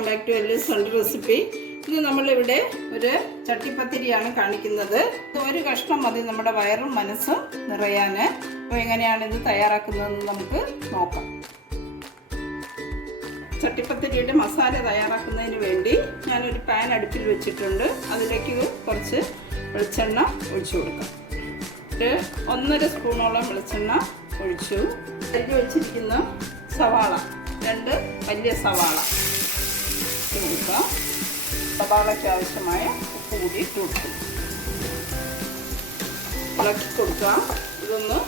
Welcome back to Ellie's fund recipe ഇന്ന് നമ്മളിവിടെ ഒരു ചട്ടിപ്പത്തിരിയാണ് കാണിക്കുന്നത്. ഒരു കഷ്ണം മതി നമ്മുടെ വയറും മനസ്സും നിറയാൻ. അപ്പോൾ എങ്ങനെയാണ് ഇത് തയ്യാറാക്കുന്നതെന്ന് നമുക്ക് നോക്കാം. ചട്ടിപ്പത്തിരിയുടെ മസാല തയ്യാറാക്കുന്നതിന് വേണ്ടി ഞാനൊരു പാൻ അടുപ്പിൽ വെച്ചിട്ടുണ്ട്. അതിലേക്ക് കുറച്ച് വെളിച്ചെണ്ണ ഒഴിച്ചു കൊടുക്കാം. ഒരു ഒന്നര സ്പൂണോളം വെളിച്ചെണ്ണ ഒഴിച്ചു. അരിഞ്ഞ് വെച്ചിരിക്കുന്ന സവാള രണ്ട് വലിയ സവാള. കൊടുക്കാം സവാളയ്ക്ക് ആവശ്യമായ ഉപ്പ്. കൂടി ഇട്ട് കൊടുക്കും ഇളക്കി കൊടുക്കാം. ഇതൊന്ന്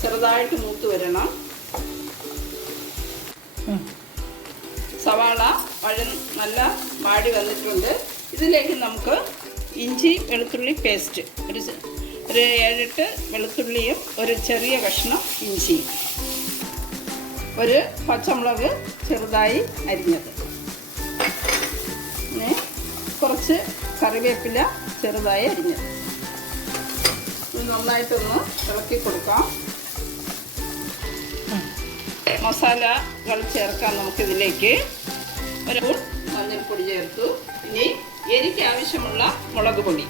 ചെറുതായിട്ട് മൂത്ത് വരണം. സവാള വഴ നല്ല വാടി വന്നിട്ടുണ്ട്. ഇതിലേക്ക് നമുക്ക് ഇഞ്ചി വെളുത്തുള്ളി പേസ്റ്റ്. ഒരു ഒരു ഏഴെട്ട് വെളുത്തുള്ളിയും ഒരു ചെറിയ കഷ്ണം ഇഞ്ചിയും. ഒരു പച്ചമുളക് ചെറുതായി അരിഞ്ഞത്. കുറച്ച് കറിവേപ്പില ചെറുതായി അരിഞ്ഞ്. നന്നായിട്ടൊന്ന് ഇളക്കി കൊടുക്കാം. മസാലകൾ ചേർക്കാം നമുക്കിതിലേക്ക് ഒരു മഞ്ഞൾപ്പൊടി ചേർത്തു. ഇനി എരിക്ക് ആവശ്യമുള്ള മുളക് പൊടി.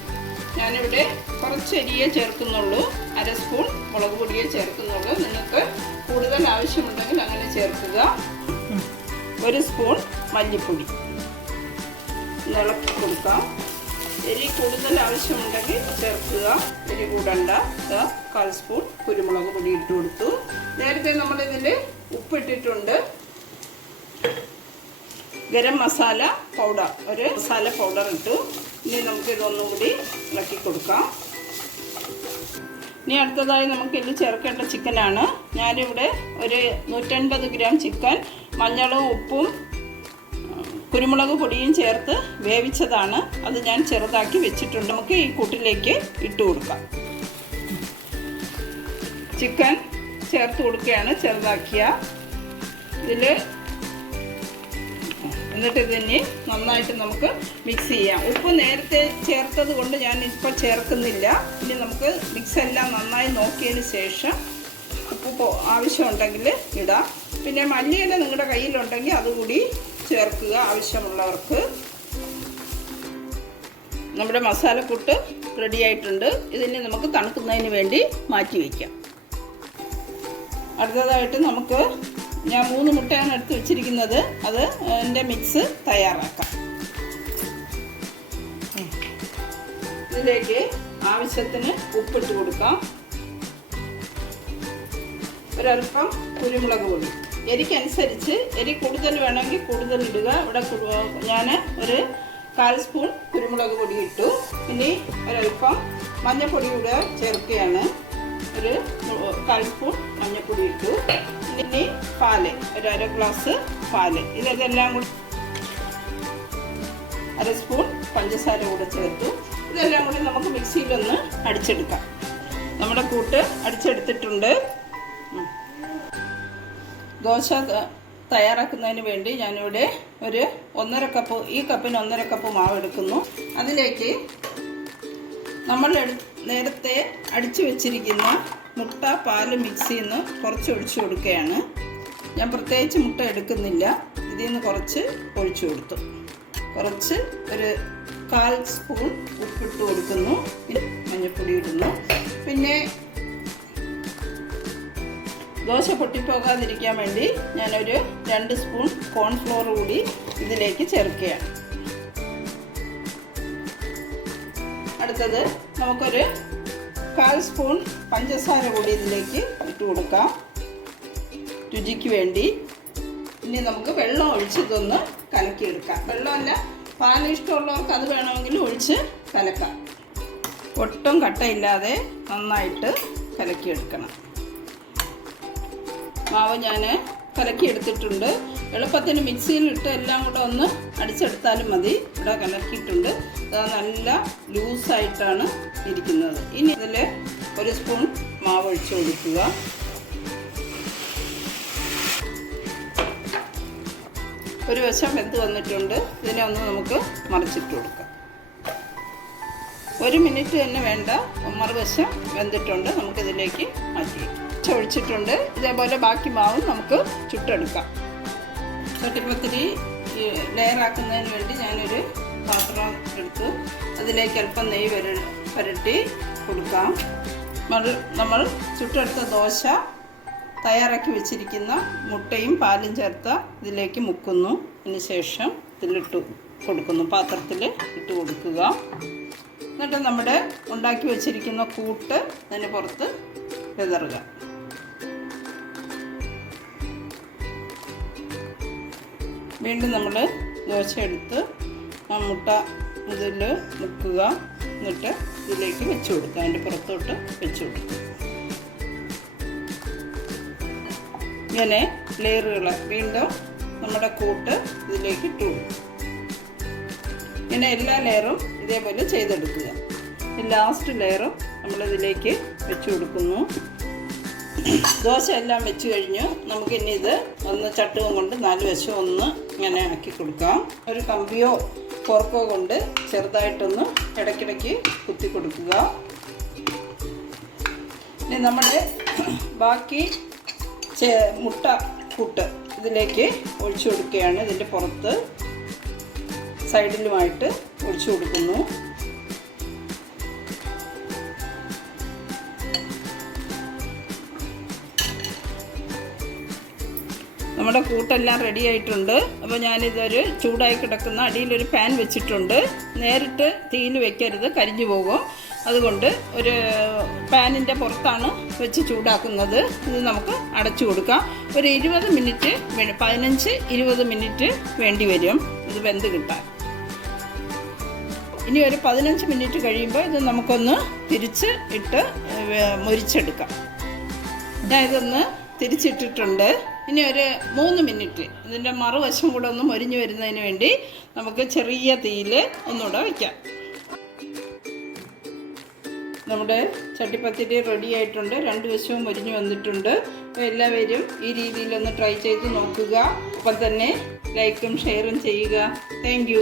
ഞാനിവിടെ കുറച്ച് എരിയെ ചേർക്കുന്നുള്ളൂ. അര സ്പൂൺ മുളക് പൊടിയെ ചേർക്കുന്നുള്ളൂ. നിങ്ങൾക്ക് കൂടുതൽ ആവശ്യമുണ്ടെങ്കിൽ അങ്ങനെ ചേർക്കുക. ഒരു സ്പൂൺ മല്ലിപ്പൊടി. ഇളക്കി കൊടുക്കാം. എരി കൂടുതൽ ആവശ്യമുണ്ടെങ്കിൽ ചേർക്കുക. എരി കൂടണ്ട. കാൽ സ്പൂൺ കുരുമുളക് പൊടി ഇട്ട് കൊടുത്തു. നേരത്തെ നമ്മൾ നമ്മളിതിൽ ഉപ്പിട്ടിട്ടുണ്ട്. ഗരം മസാല പൗഡർ ഒരു മസാല പൗഡർ ഇട്ടു. ഇനി നമുക്ക് ഇതൊന്നും കൂടി ഇളക്കി കൊടുക്കാം. ഇനി അടുത്തതായി നമുക്ക് ഇതിൽ ചേർക്കേണ്ട ചിക്കനാണ്. ഞാനിവിടെ ഒരു നൂറ്റൻപത് ഗ്രാം ചിക്കൻ മഞ്ഞളും ഉപ്പും കുരുമുളക് പൊടിയും ചേർത്ത് വേവിച്ചതാണ്. അത് ഞാൻ ചെറുതാക്കി വെച്ചിട്ടുണ്ട്. നമുക്ക് ഈ കൂട്ടിലേക്ക് ഇട്ട് കൊടുക്കാം. ചിക്കൻ ചേർത്ത് കൊടുക്കുകയാണ് ചെറുതാക്കിയ. ഇതിൽ എന്നിട്ട് ഇതിനെ നന്നായിട്ട് നമുക്ക് മിക്സ് ചെയ്യാം. ഉപ്പ് നേരത്തെ ചേർത്തത് കൊണ്ട് ഞാൻ ഇപ്പോൾ ചേർക്കുന്നില്ല. ഇനി നമുക്ക് മിക്സ് എല്ലാം നന്നായി നോക്കിയതിന് ശേഷം ഉപ്പ് ആവശ്യമുണ്ടെങ്കിൽ ഇടാം. പിന്നെ മല്ലിയില നിങ്ങളുടെ കയ്യിലുണ്ടെങ്കിൽ അതുകൂടി ചേർക്കുക ആവശ്യമുള്ളവർക്ക്. നമ്മുടെ മസാലക്കൂട്ട് റെഡി ആയിട്ടുണ്ട്. ഇതിനെ നമുക്ക് തണുക്കുന്നതിന് വേണ്ടി മാറ്റി വയ്ക്കാം. അടുത്തതായിട്ട് നമുക്ക് ഞാൻ മൂന്ന് മുട്ടയാണ് എടുത്ത് വെച്ചിരിക്കുന്നത്. അത് എന്റെ മിക്സ് തയ്യാറാക്കാം. ഇതിലേക്ക് ആവശ്യത്തിന് ഉപ്പിട്ട് കൊടുക്കാം. ഒരൽപ്പം കുരുമുളക് പൊടി. എരിക്കനുസരിച്ച് എരി കൂടുതൽ വേണമെങ്കിൽ കൂടുതൽ ഇടുക. ഇവിടെ ഞാൻ ഒരു കാൽ സ്പൂൺ കുരുമുളക് പൊടി ഇട്ടു. ഇനി ഒരൽപ്പം മഞ്ഞൾപ്പൊടി കൂടെ ചേർക്കുകയാണ്. ഒരു കാൽ സ്പൂൺ മഞ്ഞൾപ്പൊടി ഇട്ടു. ഇനി പാൽ ഒരു അര ഗ്ലാസ് പാൽ. ഇതെല്ലാം കൂടി അര സ്പൂൺ പഞ്ചസാര കൂടെ ചേർത്തു. ഇതെല്ലാം കൂടി നമുക്ക് മിക്സിയിലൊന്ന് അടിച്ചെടുക്കാം. നമ്മുടെ കൂട്ട് അടിച്ചെടുത്തിട്ടുണ്ട്. ദോശ തയ്യാറാക്കുന്നതിന് വേണ്ടി ഞാനിവിടെ ഒരു ഒന്നര കപ്പ് ഈ കപ്പിന് ഒന്നര കപ്പ് മാവ് എടുക്കുന്നു. അതിലേക്ക് നമ്മൾ നേരത്തെ അടിച്ചു വെച്ചിരിക്കുന്ന മുട്ട പാൽ മിക്സ് ചെയ്യുന്ന. കുറച്ച് ഒഴിച്ചു കൊടുക്കുകയാണ്. ഞാൻ പ്രത്യേകിച്ച് മുട്ട എടുക്കുന്നില്ല. ഇതിൽ നിന്ന് കുറച്ച് ഒഴിച്ചു കൊടുത്തു. കുറച്ച് ഒരു കാൽ സ്പൂൺ ഉപ്പിട്ട് കൊടുക്കുന്നു. മഞ്ഞൾപ്പൊടി ഇടുന്നു. പിന്നെ ദോശ പൊട്ടിപ്പോകാതിരിക്കാൻ വേണ്ടി ഞാനൊരു രണ്ട് സ്പൂൺ കോൺഫ്ലോർ കൂടി ഇതിലേക്ക് ചേർക്കുകയാണ്. അടുത്തത് നമുക്കൊരു കാൽ സ്പൂൺ പഞ്ചസാര കൂടി ഇതിലേക്ക് ഇട്ട് കൊടുക്കാം. രുചിക്ക് വേണ്ടി. ഇനി നമുക്ക് വെള്ളം ഒഴിച്ചതൊന്ന് കലക്കിയെടുക്കാം. വെള്ളമല്ല പാൽ ഇഷ്ടമുള്ളവർക്ക് അത് വേണമെങ്കിൽ ഒഴിച്ച് കലക്കാം. ഒട്ടും കട്ടയില്ലാതെ നന്നായിട്ട് കലക്കിയെടുക്കണം. മാവ് ഞാൻ കലക്കി എടുത്തിട്ടുണ്ട്. എളുപ്പത്തിന് മിക്സിയിലിട്ട് എല്ലാം കൂടെ ഒന്ന് അടിച്ചെടുത്താലും മതി. ഇവിടെ കലക്കിയിട്ടുണ്ട്. അത് നല്ല ലൂസായിട്ടാണ് ഇരിക്കുന്നത്. ഇനി ഇതിൽ ഒരു സ്പൂൺ മാവ് ഒഴിച്ചു കൊടുക്കുക. ഒരു വശം വെന്ത് വന്നിട്ടുണ്ട്. ഇതിനെ ഒന്ന് നമുക്ക് മറിച്ചിട്ട് കൊടുക്കാം. ഒരു മിനിറ്റ് തന്നെ വേണ്ട. മറുവശം വെന്തിട്ടുണ്ട്. നമുക്കിതിലേക്ക് മാറ്റി വയ്ക്കാം. ഒഴിച്ചിട്ടുണ്ട് ഇതേപോലെ ബാക്കി മാവും നമുക്ക് ചുട്ടെടുക്കാം. ചട്ടിപ്പത്തിരി ലെയറാക്കുന്നതിന് വേണ്ടി ഞാനൊരു പാത്രം എടുത്തു അതിലേക്ക് അല്പം നെയ്യ് വര പുരട്ടി കൊടുക്കാം. നമ്മൾ നമ്മൾ ചുട്ടെടുത്ത ദോശ തയ്യാറാക്കി വെച്ചിരിക്കുന്ന മുട്ടയും പാലും ചേർത്ത് ഇതിലേക്ക് മുക്കുന്നു. അതിന് ശേഷം ഇതിലിട്ട് കൊടുക്കുന്നു. പാത്രത്തിൽ ഇട്ട് കൊടുക്കുക. എന്നിട്ട് നമ്മുടെ ഉണ്ടാക്കി വെച്ചിരിക്കുന്ന കൂട്ട് അതിന് പുറത്ത് വിതറുക. വീണ്ടും നമ്മൾ ദോശ എടുത്ത് ആ മുട്ട ഇതിൽ മുക്കുക. എന്നിട്ട് ഇതിലേക്ക് വെച്ച് കൊടുക്കുക. അതിന്റെ പുറത്തോട്ട് വെച്ച് കൊടുക്കുക. ഇങ്ങനെ ലെയറുകൾ വീണ്ടും നമ്മുടെ കൂട്ട് ഇതിലേക്ക് ഇട്ട് കൊടുക്കും ഇങ്ങനെ എല്ലാ ലെയറും ഇതേപോലെ ചെയ്തെടുക്കുക. ലാസ്റ്റ് ലെയറും നമ്മളിതിലേക്ക് വെച്ച് കൊടുക്കുന്നു. ദോശ എല്ലാം വെച്ച് കഴിഞ്ഞു നമുക്ക് ഇനി ഇത് ഒന്ന് ചട്ടുകം കൊണ്ട് നാല് വശം ഒന്ന് ഇങ്ങനെ ആക്കി കൊടുക്കാം. ഒരു കമ്പിയോ ഫോർക്കോ കൊണ്ട് ചെറുതായിട്ടൊന്ന് ഇടയ്ക്കിടയ്ക്ക് കുത്തി കൊടുക്കുക. ഇനി നമ്മൾ ബാക്കി മുട്ട കൂട്ട് ഇതിലേക്ക് ഒഴിച്ചു കൊടുക്കുകയാണ്. ഇതിന്റെ പുറത്ത് സൈഡിലുമായിട്ട് ഒഴിച്ചു കൊടുക്കുന്നു. നമ്മുടെ കൂട്ടെല്ലാം റെഡി ആയിട്ടുണ്ട്. അപ്പോൾ ഞാനിതൊരു ചൂടായി കിടക്കുന്ന അടിയിലൊരു പാൻ വെച്ചിട്ടുണ്ട്. നേരിട്ട് തീയിൽ വെക്കരുത് കരിഞ്ഞു പോകും. അതുകൊണ്ട് ഒരു പാനിന്റെ പുറത്താണ് വെച്ച് ചൂടാക്കുന്നത്. ഇത് നമുക്ക് അടച്ചു കൊടുക്കാം. ഒരു ഇരുപത് മിനിറ്റ് പതിനഞ്ച് ഇരുപത് മിനിറ്റ് വേണ്ടി വരും. ഇത് വെന്ത് കിട്ടാൻ. ഇനി ഒരു പതിനഞ്ച് മിനിറ്റ് കഴിയുമ്പോൾ ഇത് നമുക്കൊന്ന് തിരിച്ച് ഇട്ട് മുരിച്ചെടുക്കാം. ഞാൻ തിരിച്ചിട്ടിട്ടുണ്ട്. ഇനി ഒരു മൂന്ന് മിനിറ്റ് ഇതിന്റെ മറുവശം കൂടെ ഒന്ന് മൊരിഞ്ഞു വരുന്നതിന് വേണ്ടി നമുക്ക് ചെറിയ തീയിൽ ഒന്നുകൂടെ വയ്ക്കാം നമ്മുടെ ചട്ടിപ്പത്തിരി റെഡി ആയിട്ടുണ്ട്. രണ്ട് വശവും മൊരിഞ്ഞു വന്നിട്ടുണ്ട്. എല്ലാവരും ഈ രീതിയിലൊന്ന് ട്രൈ ചെയ്ത് നോക്കുക. അപ്പം തന്നെ ലൈക്കും ഷെയറും ചെയ്യുക. താങ്ക്